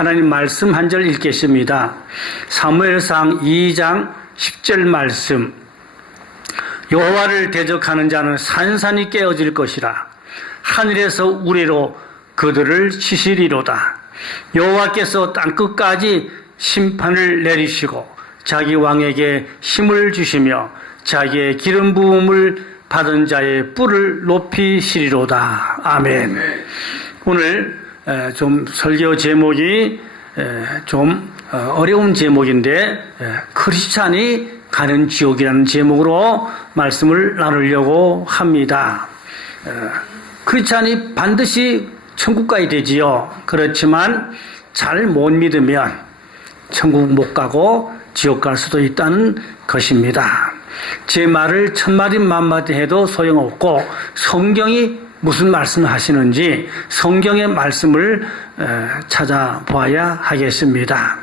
하나님 말씀 한 절 읽겠습니다. 사무엘상 2장 10절 말씀. 여호와를 대적하는 자는 산산이 깨어질 것이라. 하늘에서 우레로 그들을 치시리로다. 여호와께서 땅끝까지 심판을 내리시고 자기 왕에게 힘을 주시며 자기의 기름 부음을 받은 자의 뿔을 높이시리로다. 아멘. 오늘 좀 설교 제목이 좀 어려운 제목인데 크리스찬이 가는 지옥이라는 제목으로 말씀을 나누려고 합니다. 크리스찬이 반드시 천국 가야 되지요. 그렇지만 잘 못 믿으면 천국 못 가고 지옥 갈 수도 있다는 것입니다. 제 말을 천마디 만마디 해도 소용없고 성경이 무슨 말씀을 하시는지 성경의 말씀을 찾아보아야 하겠습니다.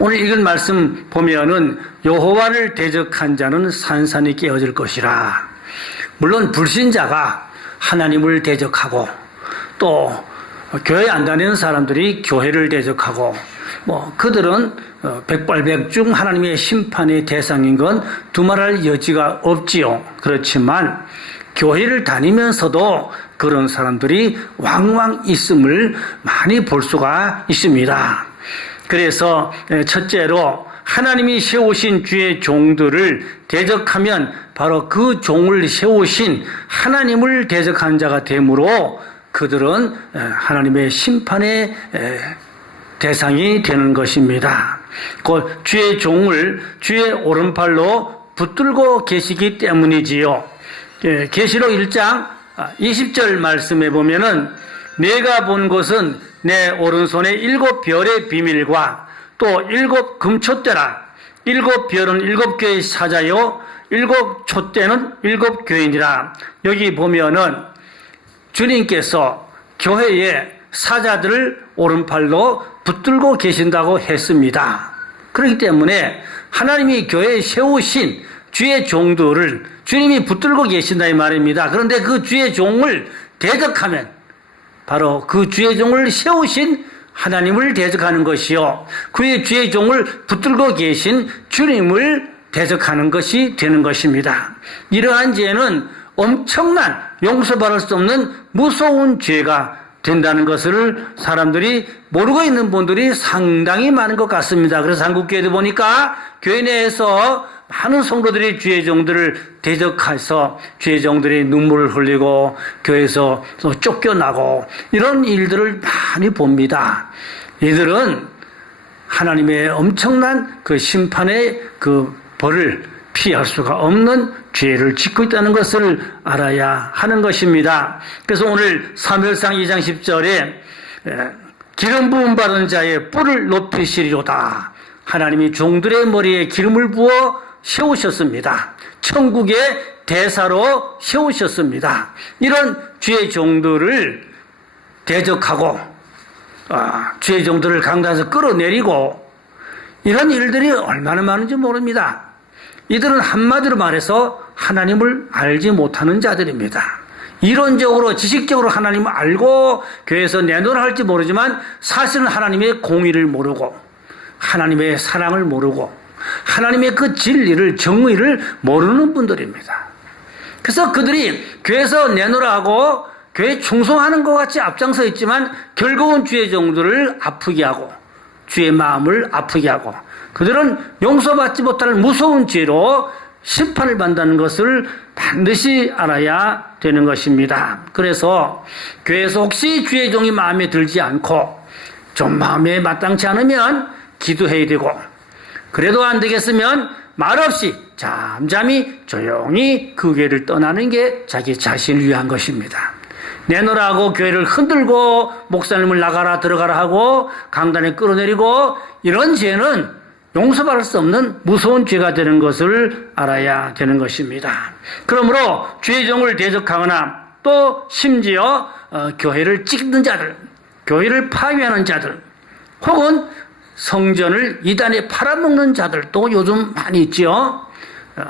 오늘 읽은 말씀 보면은 여호와를 대적한 자는 산산이 깨어질 것이라. 물론 불신자가 하나님을 대적하고 또 교회 안 다니는 사람들이 교회를 대적하고 그들은 백발백중 하나님의 심판의 대상인 건 두말할 여지가 없지요. 그렇지만 교회를 다니면서도 그런 사람들이 왕왕 있음을 많이 볼 수가 있습니다. 그래서 첫째로 하나님이 세우신 주의 종들을 대적하면 바로 그 종을 세우신 하나님을 대적한 자가 되므로 그들은 하나님의 심판의 대상이 되는 것입니다. 그 주의 종을 주의 오른팔로 붙들고 계시기 때문이지요. 계시록 1장 20절 말씀에 보면은 내가 본 것은 내 오른손에 7별의 비밀과 또 7금촛대라. 7별은 7교회의 사자요 7촛대는 7교회니라. 여기 보면은 주님께서 교회에 사자들을 오른팔로 붙들고 계신다고 했습니다. 그렇기 때문에 하나님이 교회에 세우신 주의 종들을 주님이 붙들고 계신다 이 말입니다. 그런데 그 주의 종을 대적하면 바로 그 주의 종을 세우신 하나님을 대적하는 것이요, 그의 주의 종을 붙들고 계신 주님을 대적하는 것이 되는 것입니다. 이러한 죄는 엄청난 용서받을 수 없는 무서운 죄가 된다는 것을 사람들이 모르고 있는 분들이 상당히 많은 것 같습니다. 그래서 한국교회도 보니까 교회 내에서 많은 성도들이 주의 종들을 대적해서 주의 종들이 눈물을 흘리고 교회에서 또 쫓겨나고 이런 일들을 많이 봅니다. 이들은 하나님의 엄청난 그 심판의 그 벌을 피할 수가 없는 죄를 짓고 있다는 것을 알아야 하는 것입니다. 그래서 오늘 사무엘상 2장 10절에 기름 부음 받은 자의 뿔을 높이시리로다. 하나님이 종들의 머리에 기름을 부어 세우셨습니다. 천국의 대사로 세우셨습니다. 이런 주의 종들을 대적하고 주의 종들을 강단에서 끌어내리고 이런 일들이 얼마나 많은지 모릅니다. 이들은 한마디로 말해서 하나님을 알지 못하는 자들입니다. 이론적으로 지식적으로 하나님을 알고 교회에서 내놓으라 할지 모르지만 사실은 하나님의 공의를 모르고 하나님의 사랑을 모르고 하나님의 그 진리를 정의를 모르는 분들입니다. 그래서 그들이 교회에서 내놓으라 하고 교회에 충성하는 것 같이 앞장서 있지만 결국은 주의 종들을 아프게 하고 주의 마음을 아프게 하고 그들은 용서받지 못할 무서운 죄로 심판을 받는다는 것을 반드시 알아야 되는 것입니다. 그래서 교회에서 혹시 주의 종이 마음에 들지 않고 좀 마음에 마땅치 않으면 기도해야 되고 그래도 안 되겠으면 말없이 잠잠히 조용히 그 교회를 떠나는 게 자기 자신을 위한 것입니다. 내놓으라고 교회를 흔들고 목사님을 나가라 들어가라 하고 강단에 끌어내리고 이런 죄는 용서받을 수 없는 무서운 죄가 되는 것을 알아야 되는 것입니다. 그러므로 주의 종을 대적하거나 또 심지어 교회를 찍는 자들, 교회를 파괴하는 자들 혹은 성전을 이단에 팔아먹는 자들도 요즘 많이 있지요.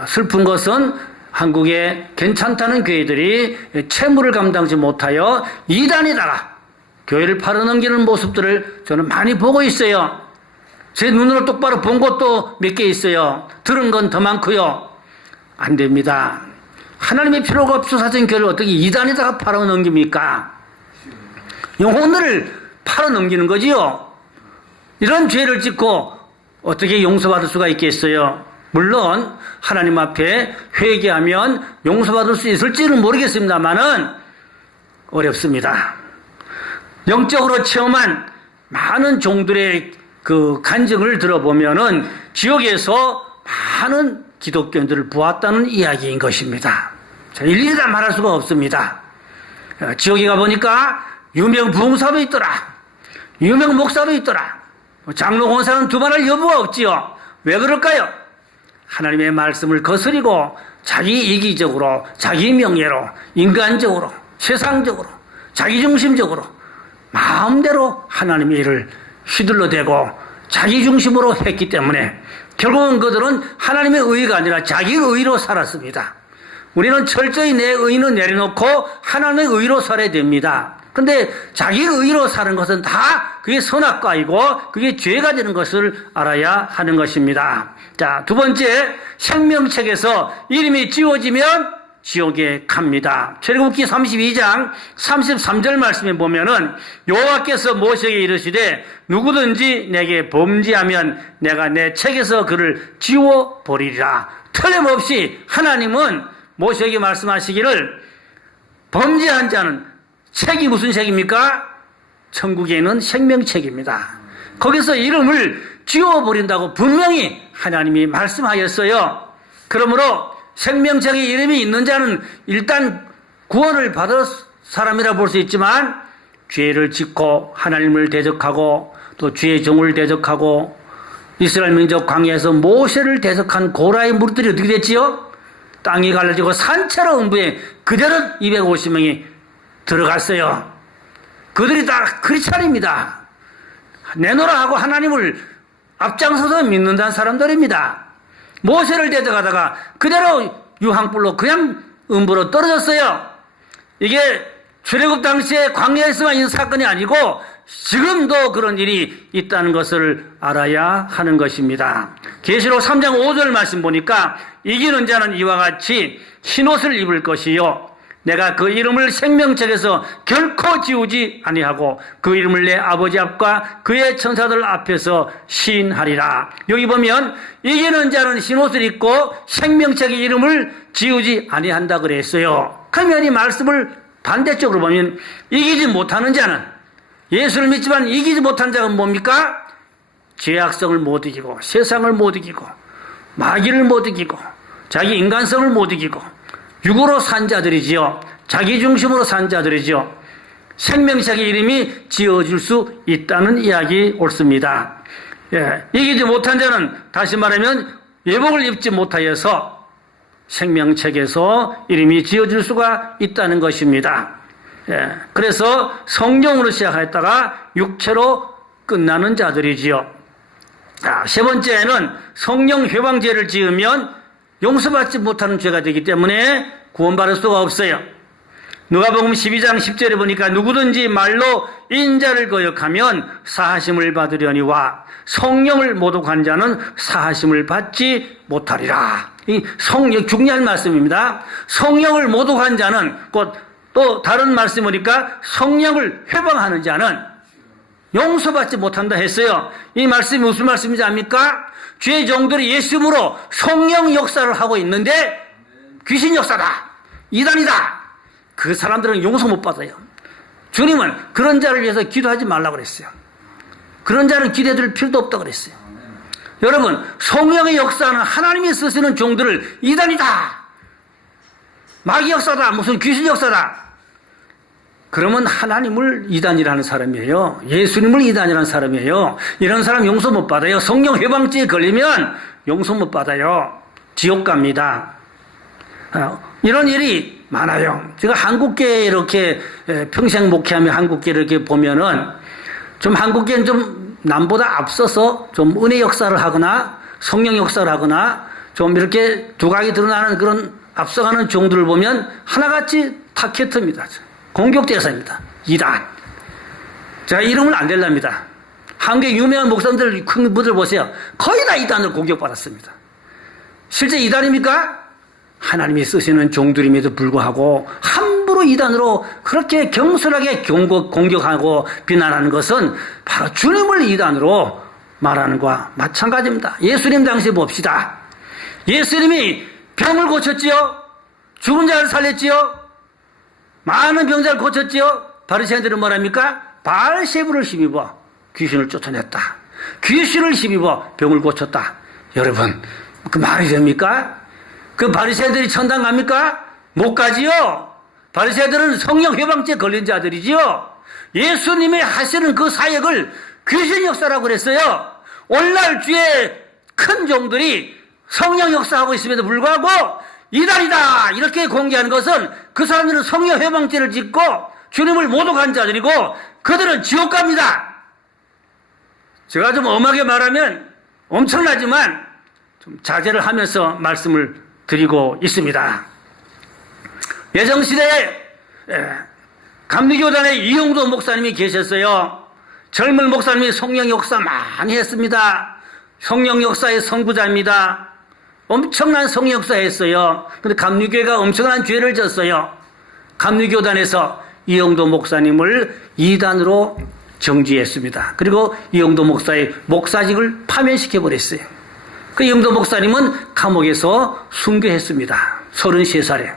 슬픈 것은 한국의 괜찮다는 교회들이 채무를 감당하지 못하여 이단에다가 교회를 팔아넘기는 모습들을 저는 많이 보고 있어요. 제 눈으로 똑바로 본 것도 몇 개 있어요. 들은 건 더 많고요. 안 됩니다. 하나님의 필요가 없어 사신 교회를 어떻게 이단에다가 팔아넘깁니까? 영혼들을 팔아넘기는 거지요. 이런 죄를 짓고 어떻게 용서받을 수가 있겠어요? 물론 하나님 앞에 회개하면 용서받을 수 있을지는 모르겠습니다만은 어렵습니다. 영적으로 체험한 많은 종들의 그 간증을 들어보면은 지옥에서 많은 기독교인들을 보았다는 이야기인 것입니다. 일일이 다 말할 수가 없습니다. 지옥에 가보니까 유명 부흥사도 있더라. 유명 목사도 있더라. 장로 권사는 두말할 여부가 없지요. 왜 그럴까요? 하나님의 말씀을 거스리고 자기 이기적으로, 자기 명예로, 인간적으로, 세상적으로, 자기중심적으로 마음대로 하나님의 일을 휘둘러대고 자기 중심으로 했기 때문에 결국은 그들은 하나님의 의가 아니라 자기 의로 살았습니다. 우리는 철저히 내 의는 내려놓고 하나님의 의로 살아야 됩니다. 그런데 자기 의로 사는 것은 다 그게 선악과이고 그게 죄가 되는 것을 알아야 하는 것입니다. 자, 두 번째, 생명책에서 이름이 지워지면 지옥에 갑니다. 출애굽기 32장 33절 말씀에 보면은 여호와께서 모세에게 이르시되 누구든지 내게 범죄하면 내가 내 책에서 그를 지워버리리라. 틀림없이 하나님은 모세에게 말씀하시기를 범죄한 자는 책이 무슨 책입니까? 천국에 있는 생명책입니다. 거기서 이름을 지워버린다고 분명히 하나님이 말씀하였어요. 그러므로 생명책에 이름이 있는 자는 일단 구원을 받을 사람이라 볼 수 있지만 죄를 짓고 하나님을 대적하고 또 주의 종을 대적하고 이스라엘 민족 광야에서 모세를 대적한 고라의 무리들이 어떻게 됐지요? 땅이 갈라지고 산채로 음부에 그대로 250명이 들어갔어요. 그들이 다 크리스찬입니다. 내노라 하고 하나님을 앞장서서 믿는다는 사람들입니다. 모세를 대적하다가 그대로 유황불로 그냥 음부로 떨어졌어요. 이게 출애굽 당시에 광야에서만 있는 사건이 아니고 지금도 그런 일이 있다는 것을 알아야 하는 것입니다. 계시록 3장 5절 말씀 보니까 이기는 자는 이와 같이 흰옷을 입을 것이요 내가 그 이름을 생명책에서 결코 지우지 아니하고 그 이름을 내 아버지 앞과 그의 천사들 앞에서 시인하리라. 여기 보면 이기는 자는 흰옷을 입고 생명책의 이름을 지우지 아니한다 그랬어요. 그러면 이 말씀을 반대쪽으로 보면 이기지 못하는 자는 예수를 믿지만 이기지 못한 자가 뭡니까? 죄악성을 못 이기고 세상을 못 이기고 마귀를 못 이기고 자기 인간성을 못 이기고 육으로 산 자들이지요. 자기 중심으로 산 자들이지요. 생명책의 이름이 지어질 수 있다는 이야기 옳습니다. 예, 이기지 못한 자는 다시 말하면 예복을 입지 못하여서 생명책에서 이름이 지어질 수가 있다는 것입니다. 예, 그래서 성령으로 시작했다가 육체로 끝나는 자들이지요. 자, 세 번째는 성령 회방죄를 지으면 용서받지 못하는 죄가 되기 때문에 구원받을 수가 없어요. 누가복음 12장 10절에 보니까 누구든지 말로 인자를 거역하면 사하심을 받으려니와 성령을 모독한 자는 사하심을 받지 못하리라. 이 성령 중요한 말씀입니다. 성령을 모독한 자는 곧 또 다른 말씀이니까 성령을 회방하는 자는 용서받지 못한다 했어요. 이 말씀이 무슨 말씀인지 압니까? 죄의 종들이 예수님으로 성령 역사를 하고 있는데 귀신 역사다, 이단이다. 그 사람들은 용서 못 받아요. 주님은 그런 자를 위해서 기도하지 말라고 그랬어요. 그런 자를 기대드릴 필요도 없다고 그랬어요. 여러분, 성령의 역사는 하나님이 쓰시는 종들을 이단이다, 마귀 역사다, 무슨 귀신 역사다. 그러면 하나님을 이단이라는 사람이에요. 예수님을 이단이라는 사람이에요. 이런 사람 용서 못 받아요. 성령 회방죄에 걸리면 용서 못 받아요. 지옥 갑니다. 이런 일이 많아요. 제가 한국교회 이렇게 평생 목회하며 한국교회 이렇게 보면은 좀 한국교회는 좀 남보다 앞서서 좀 은혜 역사를 하거나 성령 역사를 하거나 좀 이렇게 두각이 드러나는 그런 앞서가는 종들을 보면 하나같이 타켓입니다. 공격 대상입니다. 이단. 제가 이름을 안 댈랍니다. 한국의 유명한 목사님들 큰 분들 보세요. 거의 다 이단으로 공격받았습니다. 실제 이단입니까? 하나님이 쓰시는 종들임에도 불구하고 함부로 이단으로 그렇게 경솔하게 공격하고 비난하는 것은 바로 주님을 이단으로 말하는 것과 마찬가지입니다. 예수님 당시에 봅시다. 예수님이 병을 고쳤지요? 죽은 자를 살렸지요? 많은 병자를 고쳤지요? 바리새인들은 뭐랍니까? 바알세부를 힘입어 귀신을 쫓아냈다. 귀신을 힘입어 병을 고쳤다. 여러분, 그 말이 됩니까? 그 바리새인들이 천당 갑니까? 못 가지요. 바리새인들은 성령 회방죄 걸린 자들이지요. 예수님이 하시는 그 사역을 귀신 역사라고 그랬어요. 오늘날 주의 큰 종들이 성령 역사하고 있음에도 불구하고 이단이다 이렇게 공개하는 것은 그 사람들은 성령 회방죄를 짓고 주님을 모독한 자들이고 그들은 지옥 갑니다. 제가 좀 엄하게 말하면 엄청나지만 좀 자제를 하면서 말씀을 드리고 있습니다. 예정시대에 감리교단에 이용도 목사님이 계셨어요. 젊은 목사님이 성령 역사 많이 했습니다. 성령 역사의 선구자입니다. 엄청난 성령 역사 했어요. 그런데 감리교회가 엄청난 죄를 졌어요. 감리교단에서 이용도 목사님을 이단으로 정지했습니다. 그리고 이용도 목사의 목사직을 파면시켜버렸어요. 그 이용도 목사님은 감옥에서 순교했습니다. 33살에.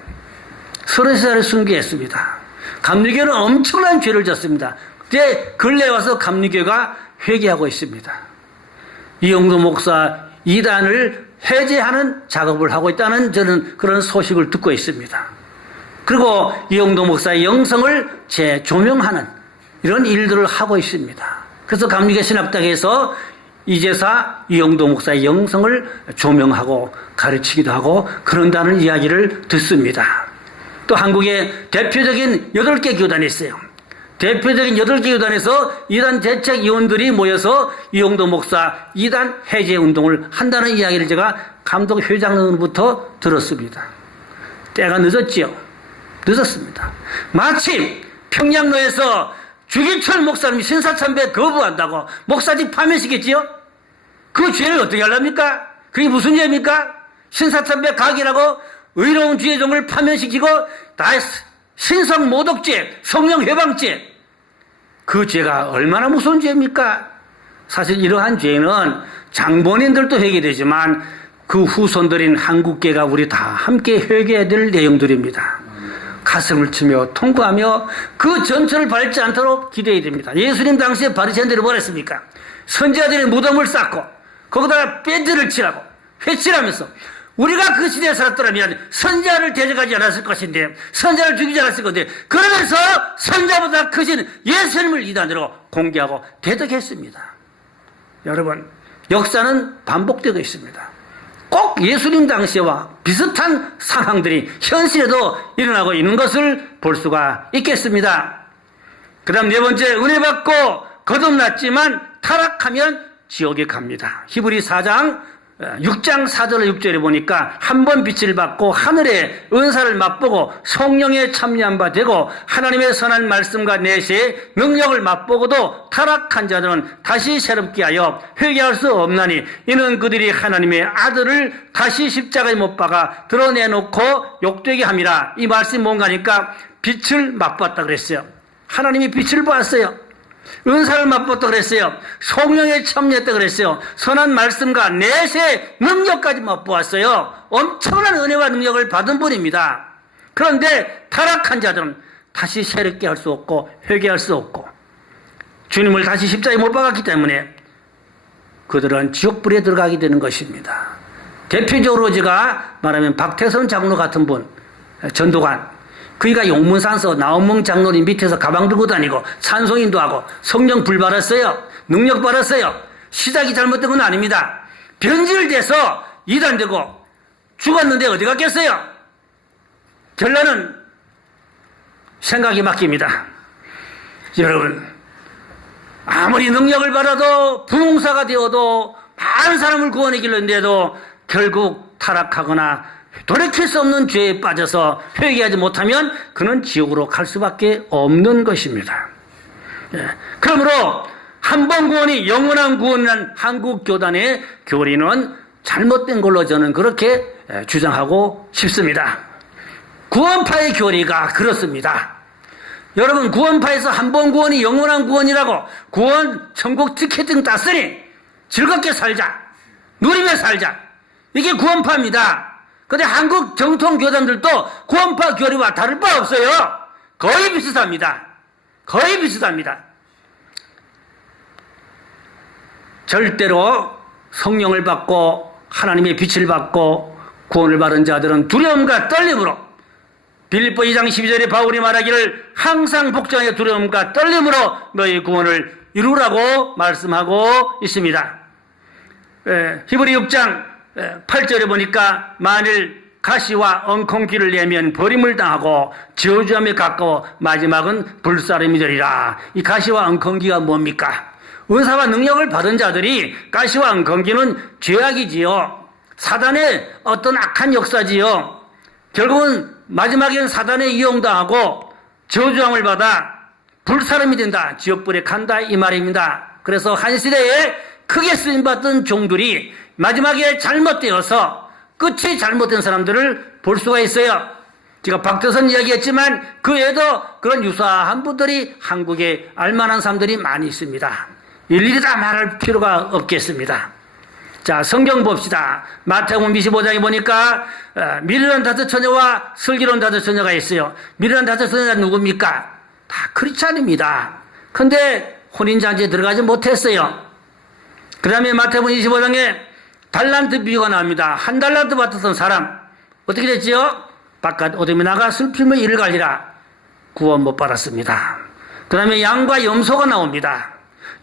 33살에 순교했습니다. 감리교는 엄청난 죄를 졌습니다. 이제 근래에 와서 감리교가 회개하고 있습니다. 이용도 목사 이단을 해제하는 작업을 하고 있다는 저는 그런 소식을 듣고 있습니다. 그리고 이용도 목사의 영성을 재조명하는 이런 일들을 하고 있습니다. 그래서 감리교 신학당에서 이제사 이용도 목사의 영성을 조명하고 가르치기도 하고 그런다는 이야기를 듣습니다. 또 한국의 대표적인 8개 교단이 있어요. 대표적인 8개 교단에서 이단 대책위원들이 모여서 이용도 목사 이단 해제 운동을 한다는 이야기를 제가 감독 회장으로부터 들었습니다. 때가 늦었지요. 늦었습니다. 마침 평양로에서 주기철 목사님이 신사참배 거부한다고 목사직 파면시켰지요? 그 죄를 어떻게 하랍니까? 그게 무슨 죄입니까? 신사참배 각이라고 의로운 주의 종을 파면시키고 다 신성 모독죄, 성령 회방죄. 그 죄가 얼마나 무서운 죄입니까? 사실 이러한 죄는 장본인들도 회개되지만 그 후손들인 한국계가 우리 다 함께 회개해야 될 내용들입니다. 가슴을 치며 통과하며 그 전철을 밟지 않도록 기도해야 됩니다. 예수님 당시에 바리새인들이 뭘 했습니까? 선지자들의 무덤을 쌓고 거기다가 밴드를 칠하고 회칠하면서 우리가 그 시대에 살았더라면 선지자를 데려가지 않았을 것인데 선지자를 죽이지 않았을 건데 그러면서 선지자보다 크신 예수님을 이단으로 공개하고 대적했습니다. 여러분, 역사는 반복되고 있습니다. 꼭 예수님 당시와 비슷한 상황들이 현실에도 일어나고 있는 것을 볼 수가 있겠습니다. 그 다음 4번째, 은혜 받고 거듭났지만 타락하면 지옥에 갑니다. 히브리 4장 6장 4절 6절에 보니까 한 번 빛을 받고 하늘의 은사를 맛보고 성령에 참여한 바 되고 하나님의 선한 말씀과 내세의 능력을 맛보고도 타락한 자들은 다시 새롭게 하여 회개할 수 없나니 이는 그들이 하나님의 아들을 다시 십자가에 못 박아 드러내놓고 욕되게 함이라. 이 말씀이 뭔가니까 빛을 맛봤다 그랬어요. 하나님이 빛을 보았어요. 은사를 맛봤다 그랬어요. 성령에 참여했다 그랬어요. 선한 말씀과 내세 능력까지 맛보았어요. 엄청난 은혜와 능력을 받은 분입니다. 그런데 타락한 자들은 다시 새롭게 할 수 없고 회개할 수 없고 주님을 다시 십자가에 못 박았기 때문에 그들은 지옥불에 들어가게 되는 것입니다. 대표적으로 제가 말하면 박태선 장로 같은 분, 전도관, 그이가 용문산서 나원몽 장로님 밑에서 가방 들고 다니고 찬송인도 하고 성령 불 받았어요. 능력 받았어요. 시작이 잘못된 건 아닙니다. 변질돼서 이단되고 죽었는데 어디 갔겠어요? 결론은 생각이 맡깁니다. 여러분, 아무리 능력을 받아도 부흥사가 되어도 많은 사람을 구원해 길렀는데도 결국 타락하거나 돌이킬 수 없는 죄에 빠져서 회개하지 못하면 그는 지옥으로 갈 수밖에 없는 것입니다. 그러므로 한 번 구원이 영원한 구원이라는 한국교단의 교리는 잘못된 걸로 저는 그렇게 주장하고 싶습니다. 구원파의 교리가 그렇습니다. 여러분, 구원파에서 한 번 구원이 영원한 구원이라고 구원 천국 티켓팅 땄으니 즐겁게 살자, 누리며 살자, 이게 구원파입니다. 근데 한국 정통 교단들도 구원파 교리와 다를 바 없어요. 거의 비슷합니다. 거의 비슷합니다. 절대로 성령을 받고 하나님의 빛을 받고 구원을 받은 자들은 두려움과 떨림으로, 빌립보 2장 12절에 바울이 말하기를 항상 복종의 두려움과 떨림으로 너희 구원을 이루라고 말씀하고 있습니다. 히브리 6장 8절에 보니까 만일 가시와 엉겅퀴를 내면 버림을 당하고 저주함에 가까워 마지막은 불사름이 되리라. 이 가시와 엉겅퀴가 뭡니까? 은사와 능력을 받은 자들이, 가시와 엉겅퀴는 죄악이지요. 사단의 어떤 악한 역사지요. 결국은 마지막에는 사단에 이용당하고 저주함을 받아 불사름이 된다, 지옥불에 간다, 이 말입니다. 그래서 한 시대에 크게 쓰임받던 종들이 마지막에 잘못되어서 끝이 잘못된 사람들을 볼 수가 있어요. 제가 박태선 이야기했지만 그 외에도 그런 유사한 분들이 한국에 알만한 사람들이 많이 있습니다. 일일이 다 말할 필요가 없겠습니다. 자, 성경 봅시다. 마태복음 25장에 보니까 미련한 다섯 처녀와 슬기로운 다섯 처녀가 있어요. 미련한 다섯 처녀가 누굽니까? 다 크리스찬입니다. 근데 혼인잔치에 들어가지 못했어요. 그 다음에 마태복음 25장에 달란트 비유가 나옵니다. 한 달란트 받았던 사람 어떻게 됐지요? 바깥 어둠에 나가 슬픔의 이를 갈리라. 구원 못 받았습니다. 그 다음에 양과 염소가 나옵니다.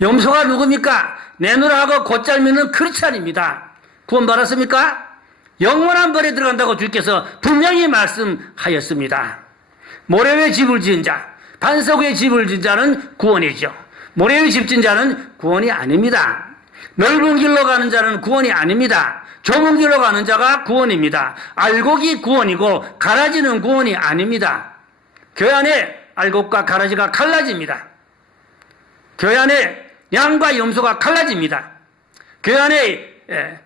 염소가 누굽니까? 내놓으라고 곧잘 믿는 크리스찬입니다. 구원 받았습니까? 영원한 벌에 들어간다고 주께서 분명히 말씀하였습니다. 모래 위에 집을 지은 자, 반석 위에 집을 지은 자는 구원이죠. 모래 위에 집 지은 자는 구원이 아닙니다. 넓은 길로 가는 자는 구원이 아닙니다. 좁은 길로 가는 자가 구원입니다. 알곡이 구원이고 가라지는 구원이 아닙니다. 교회 안에 알곡과 가라지가 갈라집니다. 교회 안에 양과 염소가 갈라집니다. 교회 안에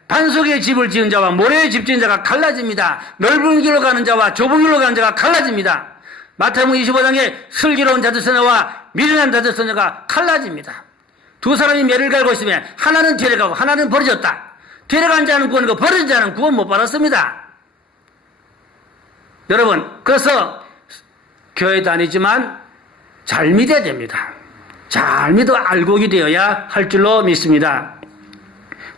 반석의 집을 지은 자와 모래의 집 지은 자가 갈라집니다. 넓은 길로 가는 자와 좁은 길로 가는 자가 갈라집니다. 마태복음 25장에 슬기로운 자들서녀와 미련한 자들서녀가 갈라집니다. 두 사람이 매를 갈고 있으면 하나는 데려가고 하나는 버려졌다. 데려간 자는 구원이고 버려진 자는 구원 못 받았습니다. 여러분, 그래서 교회 다니지만 잘 믿어야 됩니다. 잘 믿어 알곡이 되어야 할 줄로 믿습니다.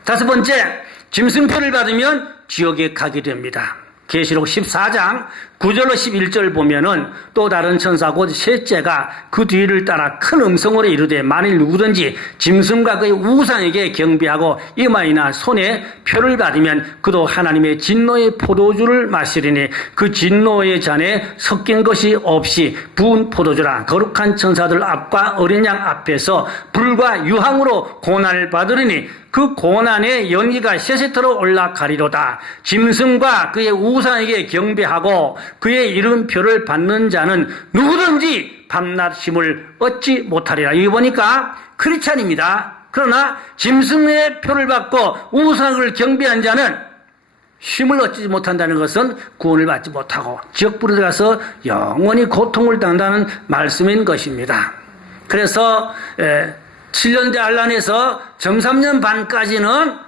다섯 번째, 짐승표를 받으면 지옥에 가게 됩니다. 계시록 14장 9절로 11절 보면은 또 다른 천사 곧 셋째가 그 뒤를 따라 큰 음성으로 이르되 만일 누구든지 짐승과 그의 우상에게 경배하고 이마이나 손에 표를 받으면 그도 하나님의 진노의 포도주를 마시리니 그 진노의 잔에 섞인 것이 없이 부은 포도주라. 거룩한 천사들 앞과 어린 양 앞에서 불과 유황으로 고난을 받으리니 그 고난의 연기가 세세토록 올라가리로다. 짐승과 그의 우상에게 경배하고 그의 이름표를 받는 자는 누구든지 밤낮 쉼을 얻지 못하리라. 여기 보니까 크리스찬입니다. 그러나 짐승의 표를 받고 우상을 경배한 자는 쉼을 얻지 못한다는 것은 구원을 받지 못하고 지옥불에 들어가서 영원히 고통을 당한다는 말씀인 것입니다. 그래서 7년대 한란에서 점 3년 반까지는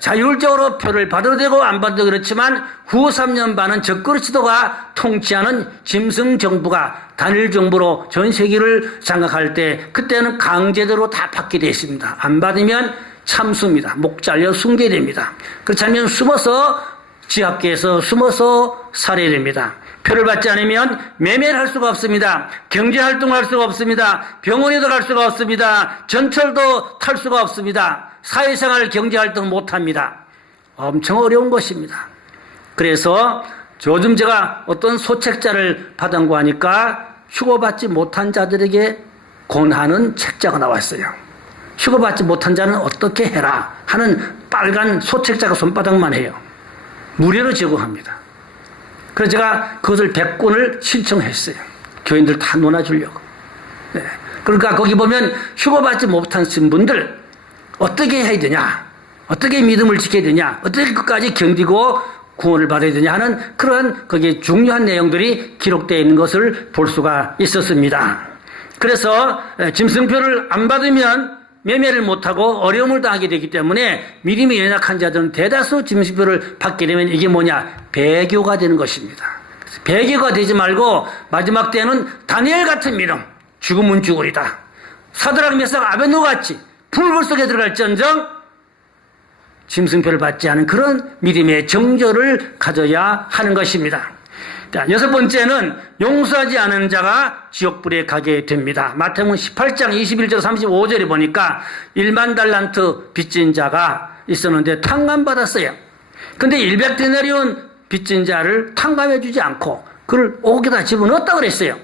자율적으로 표를 받아도 되고 안 받아도 그렇지만 후 3년 반은 적그리스도가 통치하는 짐승 정부가 단일 정부로 전 세계를 장악할 때 그때는 강제대로 다 받게 되어 있습니다. 안 받으면 참수입니다. 목 잘려 숨게 됩니다. 그렇지 않으면 숨어서 지하계에서 숨어서 살해야 됩니다. 표를 받지 않으면 매매를 할 수가 없습니다. 경제활동을 할 수가 없습니다. 병원에도 갈 수가 없습니다. 전철도 탈 수가 없습니다. 사회생활 경제활동 못합니다. 엄청 어려운 것입니다. 그래서 요즘 제가 어떤 소책자를 받은 거 하니까 휴거받지 못한 자들에게 권하는 책자가 나왔어요. 휴거받지 못한 자는 어떻게 해라 하는 빨간 소책자가 손바닥만 해요. 무료로 제공합니다. 그래서 제가 그것을 100권을 신청했어요. 교인들 다 논아주려고. 네. 그러니까 거기 보면 휴거받지 못한 신분들 어떻게 해야 되냐, 어떻게 믿음을 지켜야 되냐, 어떻게 끝까지 견디고 구원을 받아야 되냐 하는 그러한 거기에 중요한 내용들이 기록되어 있는 것을 볼 수가 있었습니다. 그래서 짐승표를 안 받으면 매매를 못하고 어려움을 당하게 되기 때문에 믿음이 연약한 자들은 대다수 짐승표를 받게 되면 이게 뭐냐, 배교가 되는 것입니다. 배교가 되지 말고 마지막 때는 다니엘 같은 믿음, 죽으면 죽으리다, 사드락 메삭 아벤노같이 불불 속에 들어갈지언정 짐승표를 받지 않은 그런 믿음의 정조를 가져야 하는 것입니다. 자, 여섯 번째는 용서하지 않은 자가 지옥불에 가게 됩니다. 마태복음 18장 21절 35절에 보니까 1만 달란트 빚진 자가 있었는데 탕감받았어요. 근데 100데나리온 빚진 자를 탕감해 주지 않고 그를 옥에다 집어넣었다 그랬어요.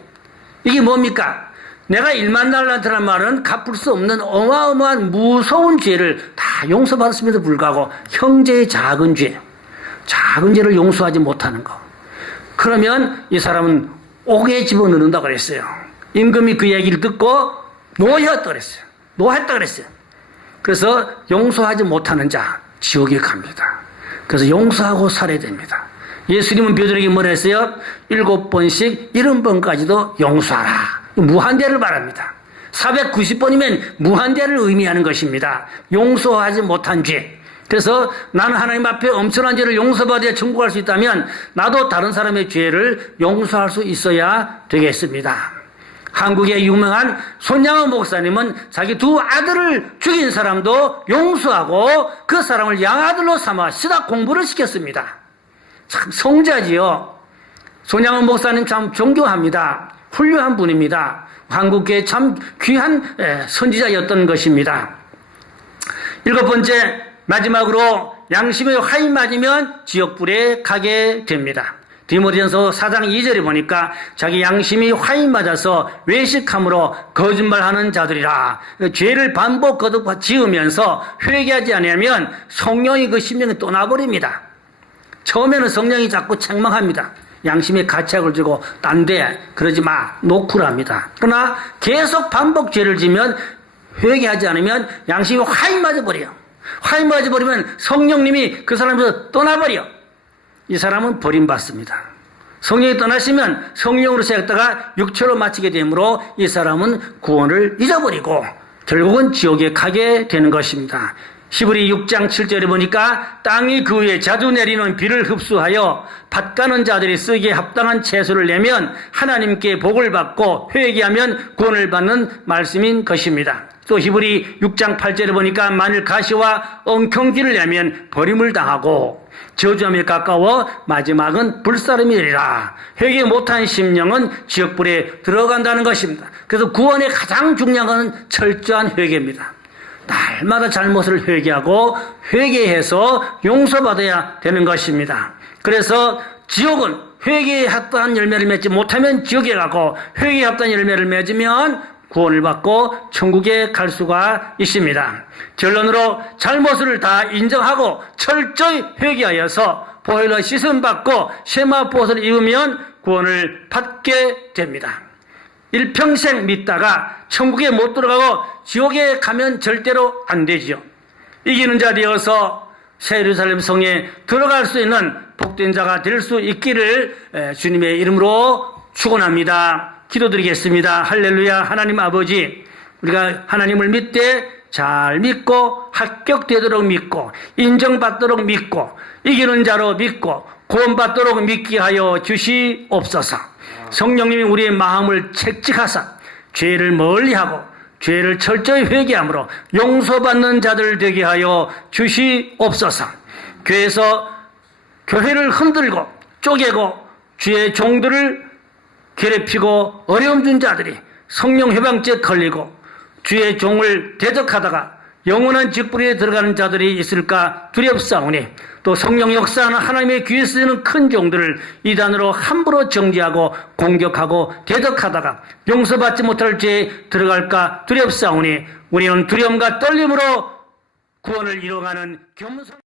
이게 뭡니까? 내가 1만 달란트란 말은 갚을 수 없는 어마어마한 무서운 죄를 다 용서받았음에도 불구하고 형제의 작은 죄를 용서하지 못하는 거. 그러면 이 사람은 옥에 집어넣는다고 그랬어요. 임금이 그 얘기를 듣고 노했다 그랬어요. 노했다 그랬어요. 그래서 용서하지 못하는 자 지옥에 갑니다. 그래서 용서하고 살아야 됩니다. 예수님은 베드로에게 뭐라 했어요? 7번씩 70번까지도 용서하라. 무한대를 말합니다. 490번이면 무한대를 의미하는 것입니다. 용서하지 못한 죄. 그래서 나는 하나님 앞에 엄청난 죄를 용서받아야 천국 갈 수 있다면 나도 다른 사람의 죄를 용서할 수 있어야 되겠습니다. 한국의 유명한 손양원 목사님은 자기 두 아들을 죽인 사람도 용서하고 그 사람을 양아들로 삼아 신학 공부를 시켰습니다. 참 성자지요. 손양원 목사님 참 존경합니다. 훌륭한 분입니다. 한국교회 참 귀한 선지자였던 것입니다. 7번째, 마지막으로 양심의 화인 맞으면 지옥불에 가게 됩니다. 디모데전서 4장 2절에 보니까 자기 양심이 화인 맞아서 외식함으로 거짓말하는 자들이라. 죄를 반복 거듭 지으면서 회개하지 않으면 성령이 그 심령에 떠나버립니다. 처음에는 성령이 자꾸 책망합니다. 양심에 가책을 주고 딴 데 그러지 마, 노크랍니다. 그러나 계속 반복 죄를 지면 회개하지 않으면 양심이 화인 맞아버려요. 화인 맞아버리면 성령님이 그 사람에서 떠나버려. 이 사람은 버림받습니다. 성령이 떠나시면 성령으로 시작했다가 육체로 마치게 되므로 이 사람은 구원을 잊어버리고 결국은 지옥에 가게 되는 것입니다. 히브리 6장 7절에 보니까 땅이 그 위에 자주 내리는 비를 흡수하여 밭 가는 자들이 쓰기에 합당한 채소를 내면 하나님께 복을 받고 회개하면 구원을 받는 말씀인 것입니다. 또 히브리 6장 8절에 보니까 만일 가시와 엉겅퀴를 내면 버림을 당하고 저주함에 가까워 마지막은 불사름이 되리라. 회개 못한 심령은 지옥불에 들어간다는 것입니다. 그래서 구원의 가장 중요한 것은 철저한 회개입니다. 날마다 잘못을 회개하고 회개해서 용서받아야 되는 것입니다. 그래서 지옥은 회개에 합당한 열매를 맺지 못하면 지옥에 가고 회개에 합당한 열매를 맺으면 구원을 받고 천국에 갈 수가 있습니다. 결론으로 잘못을 다 인정하고 철저히 회개하여서 보혈로 씻음받고 세마포옷을 입으면 구원을 받게 됩니다. 일평생 믿다가 천국에 못 들어가고 지옥에 가면 절대로 안 되지요. 이기는 자 되어서 새 예루살렘 성에 들어갈 수 있는 복된 자가 될 수 있기를 주님의 이름으로 축원합니다. 기도드리겠습니다. 할렐루야. 하나님 아버지, 우리가 하나님을 믿되 잘 믿고 합격되도록 믿고 인정받도록 믿고 이기는 자로 믿고 구원받도록 믿게 하여 주시옵소서. 성령님이 우리의 마음을 채찍하사 죄를 멀리하고 죄를 철저히 회개함으로 용서받는 자들 되게 하여 주시옵소서. 교회에서 교회를 흔들고 쪼개고 주의 종들을 괴롭히고 어려움 준 자들이 성령 해방죄 걸리고 주의 종을 대적하다가 영원한 직불에 들어가는 자들이 있을까 두렵사오니 또 성령 역사하는 하나님의 귀에 쓰이는 큰 종들을 이단으로 함부로 정죄하고 공격하고 대적하다가 용서받지 못할 죄에 들어갈까 두렵사오니 우리는 두려움과 떨림으로 구원을 이뤄가는 겸손